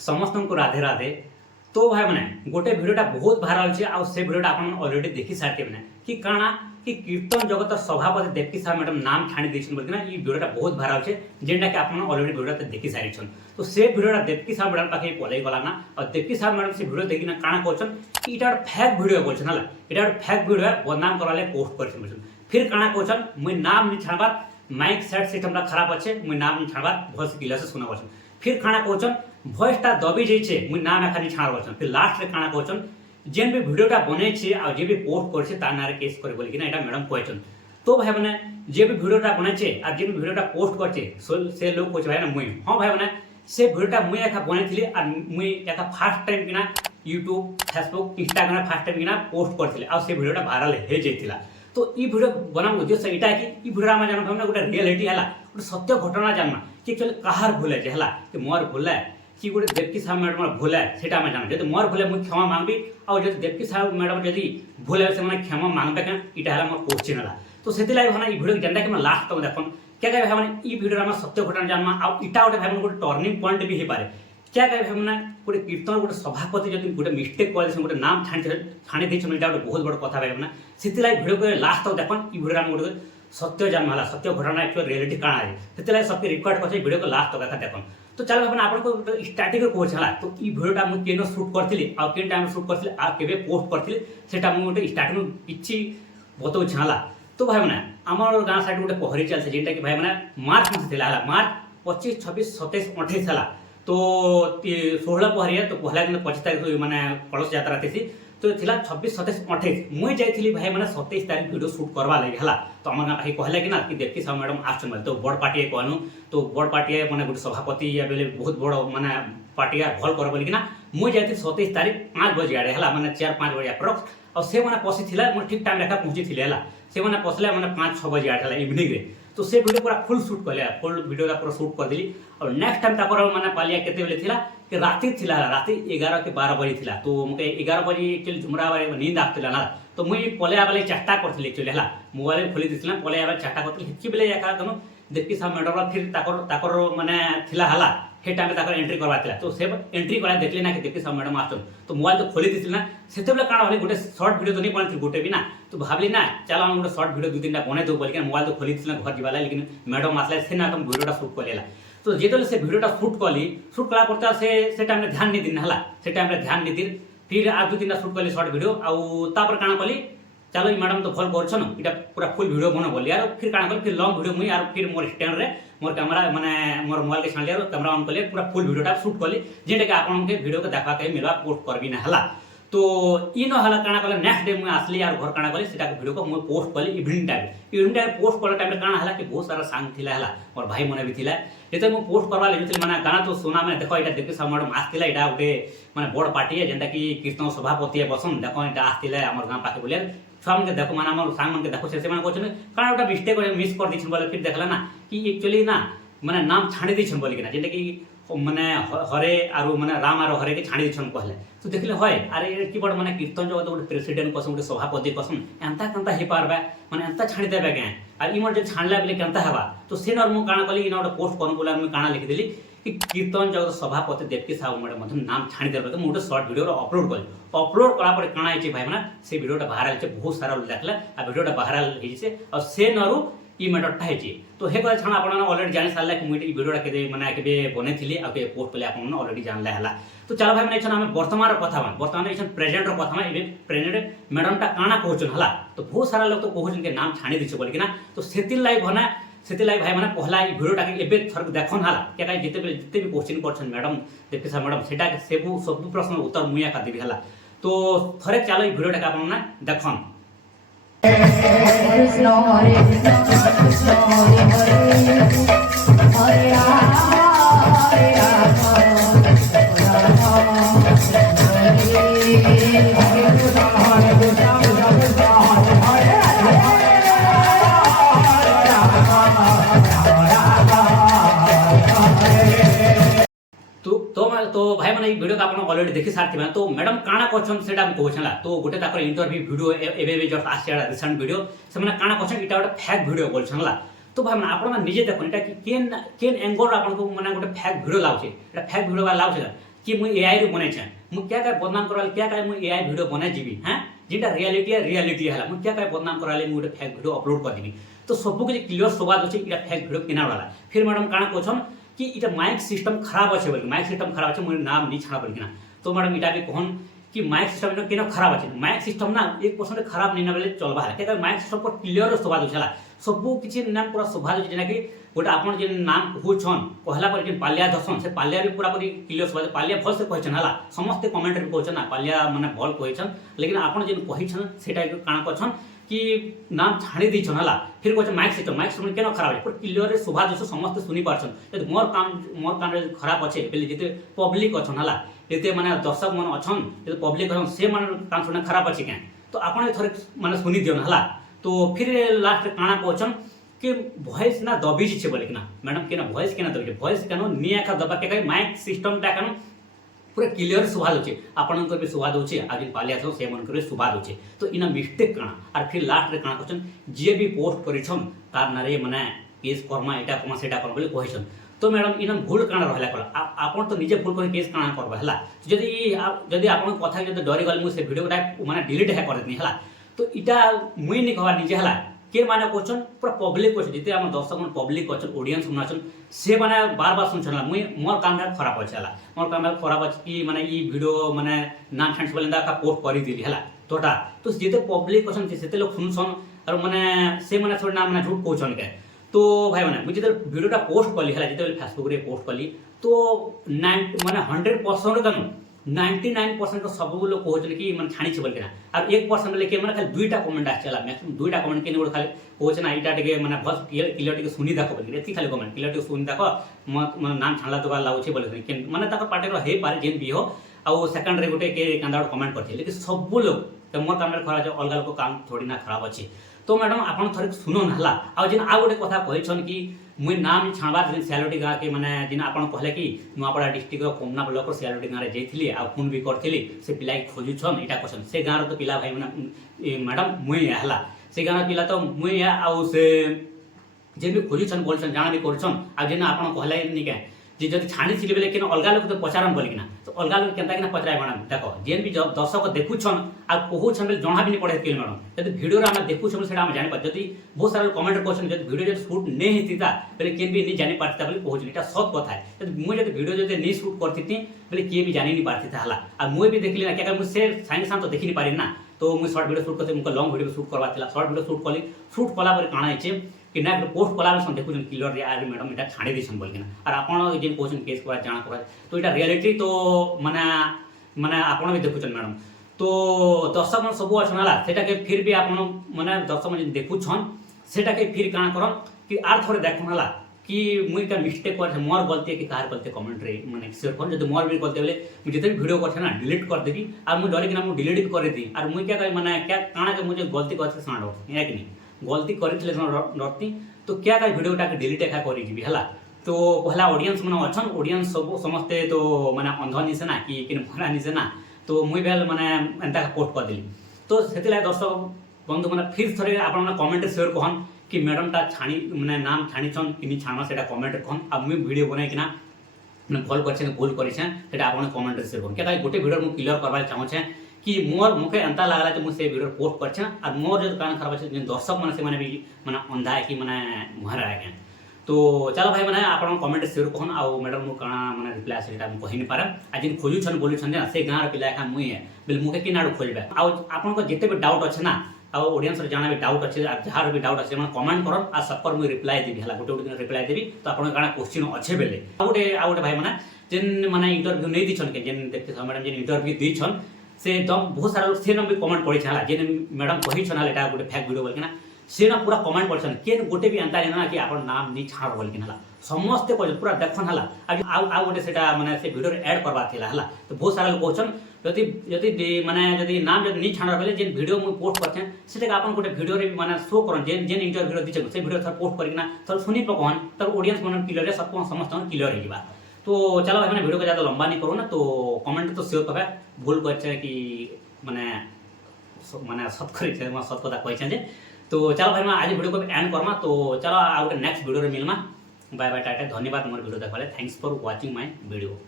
समस्त को राधे राधे। तो भाई मैंने गोटे भिडटा बहुत भाइराल छे आ से भिडटा आपन ऑलरेडी देखि सारते मैंने कि काना कि कीर्तन जगत सभापति देवकी साहब मैडम नाम ठाणी देछन बोलकिना ई भिडटा बहुत भाइराल छे जेंटा कि आपन ऑलरेडी भिडटा देखि सारिछन। तो से भिडटा देवकी साहब मैडम पाखे पलै गला ना और देवकी साहब मैडम से भिडियो देखिना काना कहछन कि इटा फेक भिडियो बोलछन हला इटा फेक भिडियो बदनाम कराले पोस्ट करछन बोलछन। फिर काना कहछन मुई नाम नि छाड़बार माइक सेट सिस्टमटा खराब अच्छे मुई नाम नि छाड़बार भलसे क्लियर से सुना बोलछन। फिर काना कहछन भॉइसटा दबी जाइछे मुई नाम एखा नि छाड़ बोलछन। फिर लास्ट रे काना कहछन जेन भी भिडियोटा बनेछे आ जे भी पोस्ट करछे तार नारे केस करे बोली किना एटा मैडम कहछन। तो भाई माने जे भी भिडियोटा बनेछे आ जे भी भिडियोटा पोस्ट करछे से लोग कहछे भाई ना मुई हां भाई माने से भिडियोटा मुई एका बनेथिले आ मुई एका फर्स्ट टाइम किना YouTube Facebook Instagram first time किना पोस्ट करथिले आ से भिडियोटा वायरल हे जैतिला। तो ई भिडियो बनाम उद्देश्य एटा कि ई भिडियो में जान हमने गोटे रियलिटी हला गोटे सत्य घटना जानना कि एक्चुअली कहार भूल है हला कि मोर भूल है कि गोटे देवकी साहब मैडम भूल है सेटा मैं जाना जदि मोर भूल है मुझे क्षमा मांगबी और जदि देवकी साहब मैडम जदि भूल है से मैंने क्षमा मांगबे क्या इटा हला मोर क्वेश्चन हला। तो सेति लाइ भाना ई भिडियो जेंटा कि मैं लास्ट तक देखन क्या कहे भाई माने ई भिडियो में सत्य घटना जानना आ इटा गोटे भाई गोटे टर्निंग पॉइंट भी हे पारे क्या कहे भाई माने गोटे कीर्तन गोटे सभापति जदि गोटे मिस्टेक कर गोटे नाम छाणी देछन इटा गोटे बहुत बड़ कथा भाई माने सेति लाइ भिडियो को लास्ट तक देखन ई भिडियो में गोटे सत्य जानना हला सत्य घटना एक्चुअल रियलिटी काना है सेति लाइ सब रिकॉर्ड करछे भिडियो को लास्ट तक देखन। तो चलो भाई आपन को स्टार्टिंग कोच हला तो ई भिडियोटा मु केनो शूट करथिली आ केन टाइम शूट करथिली आ केबे पोस्ट करथिली सेटा मु गोटे स्टार्टिंग किछि बतो छाला। तो भाई माने हमर गां साइड गोटे पहरी चलसे जेटा कि भाई माने मार्च में थिला हला मार्च 25 26 27 28 हला। तो 16 पहरिया तो पहला दिन 25 तारिख माने कलश यात्रा थी तो थिला 26 27 28 मुई जाइथिली भाई माने 27 तारिख वीडियो शूट करवा लागि हला। तो हमर गां कहले कि ना कि देवकी साहब मैडम आछन बोले तो बड़ पार्टी कहनु तो बड़ पार्टी माने गोटे सभापति या बेले बहुत बड़ माने पार्टी भल कर बोली कि ना मुई जाइथि 27 तारिख 5 बजे आड़े हला माने 4 5 बजे अप्रॉक्स और से माने पसी थिला मोर ठीक टाइम रेखा पहुंची थिले हला से माने पसले माने 5 6 बजे आड़े हला इवनिंग रे। तो से वीडियो पूरा फुल शूट करले फुल वीडियो का पूरा शूट कर दिली और नेक्स्ट टाइम तापर माने पालिया केते बेले थिला कि राती थिला राती 11 के 12 बजे थिला। तो मके 11 बजे एक्चुअली झुमरा बारे नींद आतिला ना तो मुई पलेया वाले चेष्टा करथिले एक्चुअली हला मोबाइल खोली दिसला पलेया वाले चेष्टा करथिले हिचकी बेले एका कनो देवकी साहब मैडम फिर ताकर माने थिला हला हे टाइम ताकर एंट्री करवा थिला। तो से एंट्री करा देखले ना कि देवकी साहब मैडम आछन तो मोबाइल तो खोली दिसला ना सेते बेले काना होले गोटे शॉर्ट वीडियो तो नहीं बनथि गोटे भी ना तो भाबली ना चला हम गोटे शॉर्ट वीडियो 2-3टा बने दो बोल के मोबाइल तो खोली दिसला घर जीवाला लेकिन मैडम आसला से ना तुम वीडियोटा शूट करलेला। तो जेतले से वीडियोटा शूट कला पड़ता से टाइम रे ध्यान नहीं दिन हला से टाइम रे ध्यान नहीं दिन फिर आ 2-3टा शूट कली शॉर्ट वीडियो आ तापर काना कली चलो मैडम तो भल करछन इटा पूरा फुल वीडियो बनो बोली यार फिर काना कली फिर लॉन्ग वीडियो मुई यार फिर मोर स्टैंड रे मोर कैमरा माने मोर मोबाइल के छानले कैमरा ऑन कले पूरा फुल वीडियोटा शूट कली जेटा के आपन के वीडियो के देखा के मिलवा पोस्ट करबी ना हला। तो इनो हला काना कले नेक्स्ट डे मुई आसली यार घर काना कली सेटा के वीडियो को मुई पोस्ट कली इवनिंग टाइम पोस्ट कर टाइम काना हला कि बहुत सारा सांग थिला हला मोर भाई मने भी थिला जेते मु पोस्ट करवा लेथिल माने गाना तो सुना में देखो एटा देवकी साहब मैडम आस्तिला एटा गोटे माने बड़ पार्टी है जेंटा कि कीर्तन सभापति बसन देखो एटा आस्तिला हमर गां पाखे बोले छुआ मन के देखो माने हमर सांग मन के देखो से माने कहछन काना ओटा मिस्टेक मिस कर दिछन बोले फिर देखला ना कि एक्चुअली ना माने नाम छाणी दिछन बोली कि ना जेंटा कि माने हरे आरो माने राम आरो हरे के छाणी दिछन कहले तो देखले होय अरे की बड़ माने कीर्तन जगत गोटे प्रेसिडेंट कसम गोटे सभापति कसम एंता कंता हे पारबा माने एंता छाणी देबे के आ इमर जे छाणला बेले केंता हेबा। तो से नर मु काना कली इना गोटे पोस्ट करन बोला मु काना लिखि देली कि कीर्तन जगत सभापति देवकी साहब मैडम मधुन नाम छाणी देबे तो मु गोटे शॉर्ट वीडियो अपलोड कला पर काना आइचे भाई माने से वीडियोटा वायरल छे बहुत सारा लोग देखले आ वीडियोटा वायरल हिजे और से नरु ई मैटरटा है तो हे कथा छाना आपन ऑलरेडी जानि सारला कि मुई वीडियोटा के माने केबे बनेथिली आ के पोस्ट कले आपन ऑलरेडी जानले हला। तो चलो भाई माने छना हम वर्तमान कथा वर्तमान प्रेजेंट रो कथा इबे प्रेजेंट मैडमटा काना कहछन हला तो बहुत सारा लोग तो कहछन के नाम छाणी दिछ बोल कि ना तो सेति लाइव होना सेति लाइव भाई माने पहला ई वीडियोटा के एबे थर देखन हला के काई जिते भी क्वेश्चन करछन मैडम देवकी साहब मैडम सेटा सेबु सब प्रश्न उत्तर मुया का देबी हला। तो थरे चलो ई वीडियोटा के आपन ना देखन Krishna Hare Krishna Krishna Hare Hare Hare Rama Hare Rama Rama तो भाई मैंने वीडियो का आपन ऑलरेडी देखि सारथि तो मैडम काना कहछन सेटा हम कहछला तो गोटे ताकर इंटरव्यू वीडियो एबे जस्ट आछा रिसेंट वीडियो से माने काना कहछन इटा गोटे फेक वीडियो बोलछनला। तो भाई आपन निजे देखो एटा कि केन एंगल आपन को माने गोटे फेक वीडियो लाउछे एटा फेक वीडियो बा लाउछे कि मुझे एआई रू बने छे मु क्या काय बदनाम करवाल क्या काय मु एआई वीडियो बने जीवी हैं जेटा रियलिटी है मु क्या काय बदनाम करवाले मु गोटे फेक वीडियो अपलोड कर देबी तो सब कुछ क्लियर सवाल अछि इटा फेक वीडियो किना वाला फिर मैडम काना कहछन कि इटा माइक सिस्टम खराब अछि बोल माइक सिस्टम खराब अछि मोर नाम नी छाड़ा बोल किना तो मैडम इटा भी कहन कि माइक सिस्टम केना खराब अछि माइक सिस्टम ना 1% खराब नहीं ना बेले चलबा है क्या माइक सिस्टम पर क्लियर सवाल अछि सब किसी नाम पूरा सवाल अछि जेना कि गोटे आपन जे नाम कहछन कहला पर जे पालिया दसन से पालिया भी पूरा पूरी क्लियर सवाल पालिया भल से कहछन हला समस्त कमेंट रे कहछन ना पालिया माने भल कहछन लेकिन आपन जे कहछन सेटा काना कहछन कि नाम छाड़ी दीछन हला फिर कहछन माइक सिस्टम केना खराब है पर क्लियर सभा जो समस्त सुनी पारछन यदि मोर काम रे खराब अछि बेले जेते पब्लिक अछन हला जेते माने दर्शक मन अछन जेते पब्लिक अछन से माने काम सुने खराब अछि के तो आपन थोड़े माने सुनी दियन हला तो फिर लास्ट काना कहछन कि वॉइस ना दबी छे बोले कि ना मैडम केना वॉइस केना दबी वॉइस केनो निया का दबा के माइक सिस्टम ता केनो पूरा क्लियर सुवाद होचे आपन को भी सुवाद होचे आज पालिया थो से मन करे सुवाद होचे तो इना मिस्टेक काना और फिर लास्ट रे काना क्वेश्चन जे भी पोस्ट करिछन तार नारे माने केस कर्मा एटा कमा सेटा कर बोले कहिछन तो मैडम इना भूल काना रहला कला आपन तो निजे भूल कर केस काना करबा हला जदी आपन कथा जदी डरी गल मु से वीडियो माने डिलीट है कर देनी हला तो इटा मुई नि कहबा निजे हला के माने क्वेश्चन पूरा पब्लिक क्वेश्चन जिते हम दर्शक मन पब्लिक क्वेश्चन ऑडियंस मन अछन से माने बार सुनछला मुई मोर काम खराब होछला मोर काम खराब अछि कि माने ई वीडियो माने नाम छांस बोलेंदा का पोस्ट करि दिली हला तोटा तो जिते पब्लिक क्वेश्चन सेते लोग सुनछन और माने से माने थोड़ा ना माने झूठ कहछन के तो भाई माने मुझे जिते वीडियोटा पोस्ट कली हला जिते फेसबुक रे पोस्ट कली तो 90 माने 100% कनु 99% सब लोग कहछन कि मन छाणी छ बोलके अब 1% लेके मन खाली दुईटा कमेंट आछला मैक्सिमम दुईटा कमेंट के खाली कहछन एटा टिके माने बस क्लियर टिके सुनी देखो बोलके एती खाली कमेंट क्लियर टिके सुनी देखो मन नाम छाणला तो लागु छ बोलके के माने ताको पार्टी रो हे पारे जेन भी हो आ सेकंड रे गोटे के कांदा कमेंट करथे लेकिन सब लोग तो मोर काम खराब छ अलग को काम थोड़ी ना खराब अछि तो मैडम आपन थोड़े सुनो नहला आ जेन आ गोटे कथा कहछन कि मुई नाम छाणबार दिन सियालोटी गाँ के माने दिन आपन कहले कि नुआपड़ा डिस्ट्रिक्ट कोमना ब्लॉक रो सियालोटी गाँ रे जैथिली आ फोन भी करथिली से पिला खोजु छन एटा क्वेश्चन से गाँ रो तो पिला भाई माने मैडम मुई हला से गाँ पिला तो मुई आ से जे भी खोजु छन बोलछन जाना भी करछन आ जेना आपन कहले नि के जे जदि छाणी छिले बेले केन अलगा लोग तो पचारन बोली किना तो अलगा लोग केनता किना पचराय मैडम देखो जेन भी दर्शक देखु छन आ कहू छन बेले जणा भी नि पड़े के मैडम जदि वीडियो रे हम देखु छन सेटा हम जानि पा जदि बहुत सारा कमेंट क्वेश्चन जदि वीडियो जदि शूट नै हेतिता बेले केन भी नि जानि पारता बेले कहू एटा सत कथा है जदि मु जदि वीडियो जदि नै शूट करथिति बेले के भी जानि नि पारथिता हला आ मु भी देखली ना क्या मु से साइन सान तो देखि नि पारिन ना तो मु शॉर्ट वीडियो शूट करते मुको लॉन्ग वीडियो शूट करबा थिला शॉर्ट वीडियो शूट कला पर काना हिचे कि ना पोस्ट कला सन देखु जन क्लियर रे आर मैडम एटा छाडी दिसन बोल केना और आपन जे क्वेश्चन केस करा जाना करा तो एटा रियलिटी तो माने आपन भी देखु छन मैडम तो दर्शक मन सब अछन हला सेटा के फिर भी आपन माने दर्शक मन देखु छन सेटा के फिर काना करन कि आर थोड़े देखन हला कि मुई का मिस्टेक कर मोर गलती कि कार गलती कमेंट रे माने शेयर कर जदि मोर भी गलती बेले मु जते वीडियो करथे ना डिलीट कर देबी और मु डरे कि ना मु डिलीट भी कर दी और मुई क्या माने क्या काना के मुझे गलती करथे साड है कि नहीं गलती करथिले डरती तो क्या का वीडियोटा के डिलीट एका करि दिबी हला तो पहला ऑडियंस मन अछन ऑडियंस सब समस्त तो माने अंध निसे ना कि किन भरा निसे ना तो मुई बेल माने एंता पोस्ट कर दिली तो सेतिला दर्शक बंधु माने फिर थरे आपन माने कमेंट शेयर कहन कि मैडम ता छाणी माने नाम छाणी छन कि छाणमा सेटा कमेंट कहन अब मुई वीडियो बनाई किना माने भल करछे भूल करिछे सेटा आपन कमेंट शेयर कहन क्या गोटे वीडियो मु क्लियर करबा चाहू छे कि मोर मुखे एंता लागला कि मु से वीडियो पोस्ट करछे और मोर जो कान खराब छै दर्शक माने से माने भी माने अंधा है कि माने महरा है तो चलो भाई माने आपन कमेंट शेयर कहन आ मैडम मु काना माने रिप्लाई सेटा मु कहि नि पारे आज जिन खोजु छन बोलु छन से गां रे पिला का मुई है बिल मुखे कि नाडू खोजबे आ आपन को जेते भी डाउट अछि ना आ ऑडियंस रे जाना भी डाउट अछि जहार भी डाउट अछि माने कमेंट करन आ सब पर मु रिप्लाई देबी हला गोटे दिन रिप्लाई देबी तो आपन काना क्वेश्चन अछि बेले आ गोटे भाई माने जिन माने इंटरव्यू नै दी छन के जिन देखते मैडम जिन इंटरव्यू दी छन से एकदम बहुत सारा लोग से भी कमेंट पड़ी छला जे मैडम कही छना एटा गोटे फेक वीडियो बोल के ना से ना पूरा कमेंट पड़ी छन के गोटे भी अंता ना कि आपन नाम नी छाड़ बोल के हला समस्त को पूरा देखन हला आ गोटे सेटा माने से वीडियो रे ऐड करबा थिला हला तो बहुत सारा लोग कहछन यदि माने यदि नाम जदि नी छाड़ बेले जे वीडियो मु पोस्ट करथे सेटा आपन गोटे वीडियो रे माने शो करन जे इंटरव्यू दी से वीडियो थर पोस्ट करके ना थर सुनी पकवन तर ऑडियंस मन क्लियर रे सब समस्त क्लियर हे दिबा तो चलो भाई मैंने वीडियो को ज़्यादा लंबा नहीं करो ना तो कमेंट तो शेयर करबे भूल कर कि माने माने सत करी सत कथा कही तो चलो भाई मैं आज वीडियो को एंड करमा तो चलो आ नेक्स्ट वीडियो रे मिलमा बाय बाय टाटा धन्यवाद मोर वीडियो देखले thanks for watching my video.